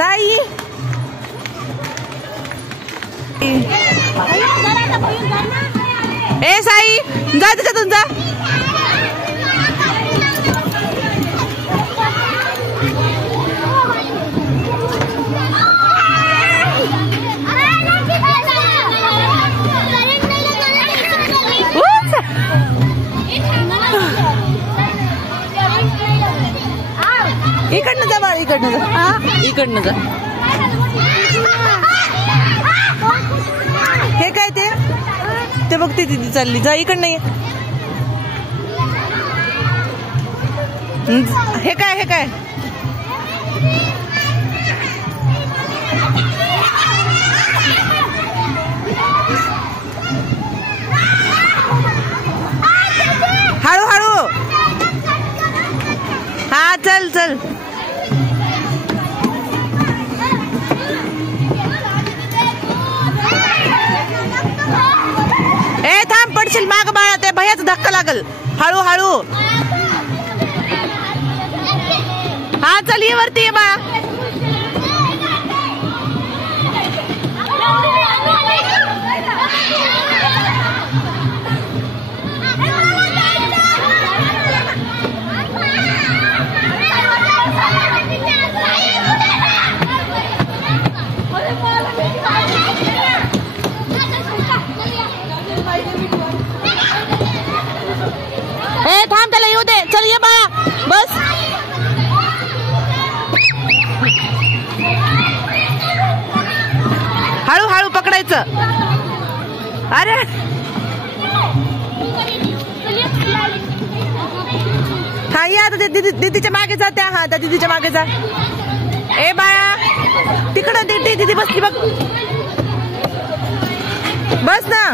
साई ए साई जा त्याच्यातून जा. इकडनं जा बाळ, इकडनं जा, इकडनं जा. हे काय ते बघते तिथे चालली. जा इकडनं ये. हे काय हे काय हळू हळू. हा चल चल. ए थांब, पडशील माग बाळा, ते भैयाचा धक्का लागल. हळू हळू. हा चल ये वरती ये बाळा. ए थांब, त्याला येऊ दे. चल ये बाळा, बस. हळू हळू पकडायचं. अरे हा ये आता. दीदीच्या मागे जा. त्या हा त्या दीदीच्या मागे जा. ए बाळा तिकडं दीदी बसली बघ. बस ना.